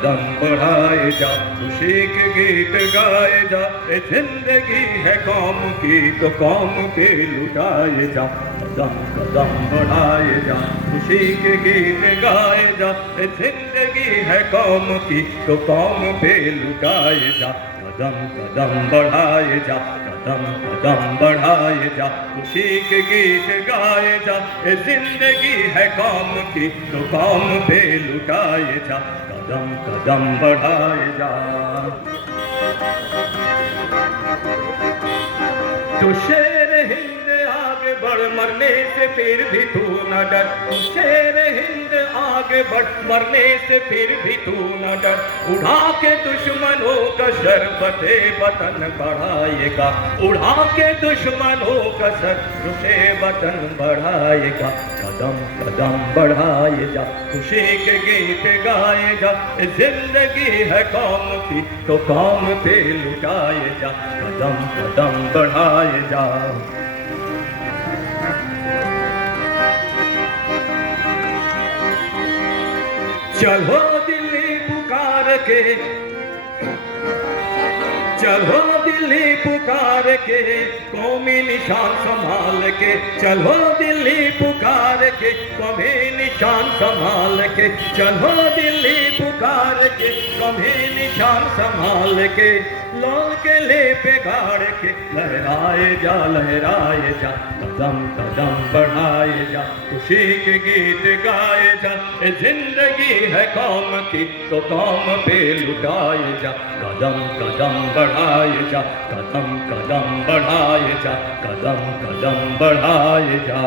कदम बढ़ाए जा, खुशी के गीत गाए जा। ये जिंदगी है कौम की तो कौम पे लुटाए जा, कदम कदम बढ़ाए जा, खुशी के गीत गाए जा। ये जिंदगी है कौम की तो कौम पे लुटाए जा, कदम कदम बढ़ाए जा, कदम कदम बढ़ाए जा, खुशी के गीत गाए जा। ये जिंदगी है कौम की तो कौम पे लुटाए जा, कदम कदम बढ़ाए जा। तो शेर हिंद आगे बढ़, मरने से फिर भी तू न डर। शेर हिंद आगे बढ़, मरने से फिर भी तू न डर। उड़ा के दुश्मनों का शरबते वतन बढ़ाएगा, उड़ा के दुश्मनों का शरबते वतन बढ़ाएगा, कदम कदम बढ़ाए जा, खुशी के गीत गाए जा। जिंदगी है कौम की तो कौम पे लुटाए जा, कदम कदम बढ़ाए जा। चलो दिल्ली पुकार के, चलो दिल्ली पुकार के, कौमी निशान संभाल के। चलो दिल्ली पुकार के, कौमी निशान संभाल के। चलो दिल्ली पुकार के, कौमी निशान संभाल के। लाल किले पे गाड़ के लहराए जा, लहराए जा, कदम कदम बढ़ाए जा, खुशी के गीत गाए जा। जिंदगी है कौम की तो कौम पे लुटाए जा, कदम कदम बढ़ाए जा, कदम कदम बढ़ाए जा, कदम कदम बढ़ाए जा।